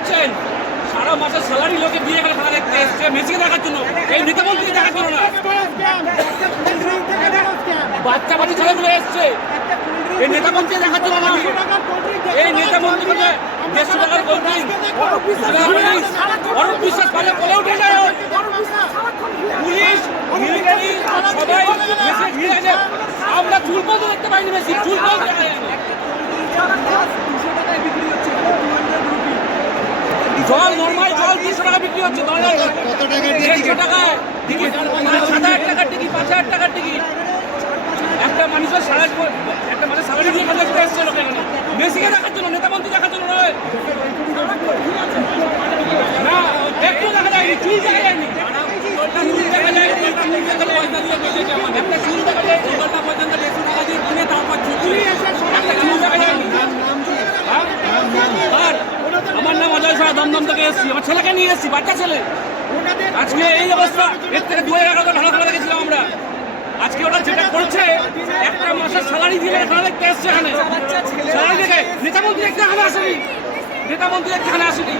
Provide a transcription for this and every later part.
পাচ্ছেন? সারা মাসের স্যালারি লোকে দিয়ে গেলে খেলা দেখতে। এসছে মেসিকে দেখার জন্য। এই নেতা মন্ত্রীকে দেখার জন্য না? বাচ্চা বাচ্চা ছেলেগুলো এসছে। এই নেতা মন্ত্রী দেখার জন্য না? এই নেতা মন্ত্রীকে দেড়শো টাকার কোল্ড ড্রিঙ্ক অরূপ বিশ্বাস আমরা চুল দেখতে পাইনি মেসি, চুল দেখা জল নর্মাল জল দুশো টাকা বিক্রি হচ্ছে কত টাকা দেড়শো টাকায় টিকিট পাঁচ হাজার টাকার টিকিট পাঁচ হাজার টাকার টিকিট। একটা মানুষের সারা একটা মানুষের স্যালারি দিয়ে খেলে এসছে লোক মেসিকে দেখার জন্য নেতা মন্ত্রী দেখার জন্য নয়। না একটু দেখা যায়নি চুল দেখা যায়নি। চুল দেখা যায়নি একটা চুল দেখা যায় চুলটা পর্যন্ত দেড়শো টাকা দিয়ে কিনে তারপর চুল একটা চুল দেখা যায়নি হ্যাঁ? আর নাম দমদম থেকে এসেছি। আমার ছেলেকে নিয়ে এসেছি, বাচ্চা ছেলে। আজকে এই অবস্থা। এর থেকে দু হাজার টাকা ভালো খেলা দেখেছিলাম আমরা। আজকে ওরা যেটা করছে, একটা মাসের স্যালারি দিয়ে খেলা দেখতে এসছে এখানে। স্যালারি দেখে নেতা মন্ত্রী দেখতে এখানে আসেনি। নেতা মন্ত্রী দেখতে এখানে আসেনি।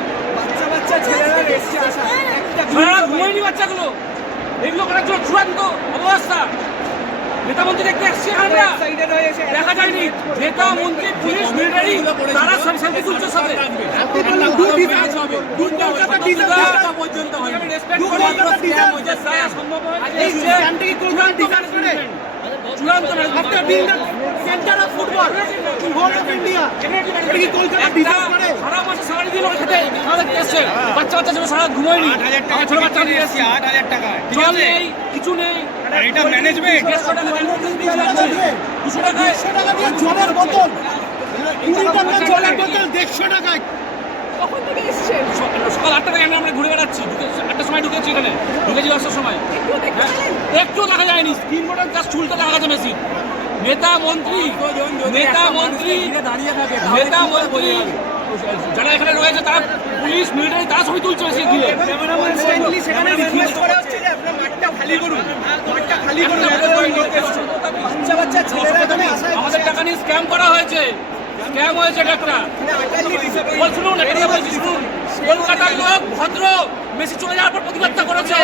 সারা রাত ঘুমায়নি বাচ্চাগুলো। এগুলো করার জন্য চূড়ান্ত অবস্থা। নেতা মন্ত্রী দেখতে এসছি আমরা। দেখা যায়নি। নেতা মন্ত্রী পুলিশ মিলিটারি তারা সেলফি তুলছে সাথে চূড়ান্ত। চূড়ান্ত management। একটা সারা মাসে salary দিয়ে লোকে খেতে। খাওয়া এসছে। বাচ্চা বাচ্চা ছেলে সারা ঘুমোয়নি। আমার ছোট বাচ্চা নিয়ে এসছি আট হাজার টাকায় জল নেই কিছু নেই। এটা ম্যানেজমেন্ট দেড়শো টাকা দুশো টাকায় জলের বোতল। কুড়ি টাকা জলের বোতল দেড়শো টাকায়। কখন থেকে এসছেন সকাল আটটা থেকে আমরা ঘুরে বেড়াচ্ছি। আটটার সময় ঢুকেছি এখানে। ঢুকেছি দশটার সময়। একটু হ্যাঁ, দেখা যায়নি। স্ক্রিন বোর্ডের জাস্ট চুলটা দেখা গেছে মেসি নেতা মন্ত্রী নেতা মন্ত্রী দাঁড়িয়ে থাকে। নেতা মন্ত্রী যারা এখানে রয়েছে তারা পুলিশ মিলিটারি তারা ছবি তুলছে মেসি ঘিরে সেখানে রিকোয়েস্ট করা হচ্ছে যে আপনার মাঠটা খালি করুন। মাঠটা খালি করুন এত লোক এসছে। বাচ্চা বাচ্চা ছেলেরা এখানে আমাদের টাকা নিয়ে স্ক্যাম করা হয়েছে। স্ক্যাম হয়েছে এটা একটা বল শুনুন এটা বলছি শুনুন। কলকাতার লোক ভদ্র মেসি চলে যাওয়ার পর প্রতিবাদটা করেছে।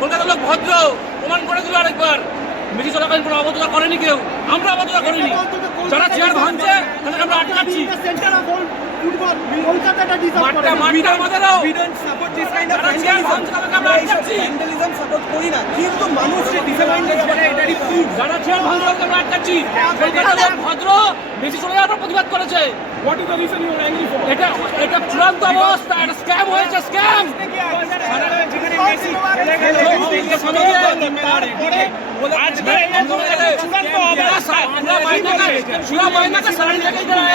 কলকাতার লোক ভদ্র প্রমাণ করে দিল আরেকবার। মেসি চলাকালীন কোনো অবদ্ধতা করেনি কেউ। আমরা অবদ্ধতা করিনি। যারা চেয়ার ভাঙছে তাদেরকে আমরা আটকাচ্ছি। সেন্টার অফ ফুটবল কলকাতাটা ডিজার্ভ মাঠটা মাঠটা আমাদেরও। We don't support this kind of যারা চেয়ার vandalism. ভাঙছে তাদেরকে আমরা আমরা এইসব আটকাচ্ছি। vandalism support করি না। কিন্তু মানুষ যে disadvantage করে এটারই proof। যারা চেয়ার ভাঙছে তাদেরকে আমরা আটকাচ্ছি। কলকাতার লোক ভদ্র মেসি চলে যাওয়ার প্রতিবাদ করেছে। এটা এটা চূড়ান্ত অবস্থা এটা স্ক্যাম হয়েছে স্ক্যাম আজকে এই আন্দোলনে চূড়ান্ত অবস্থা পুরা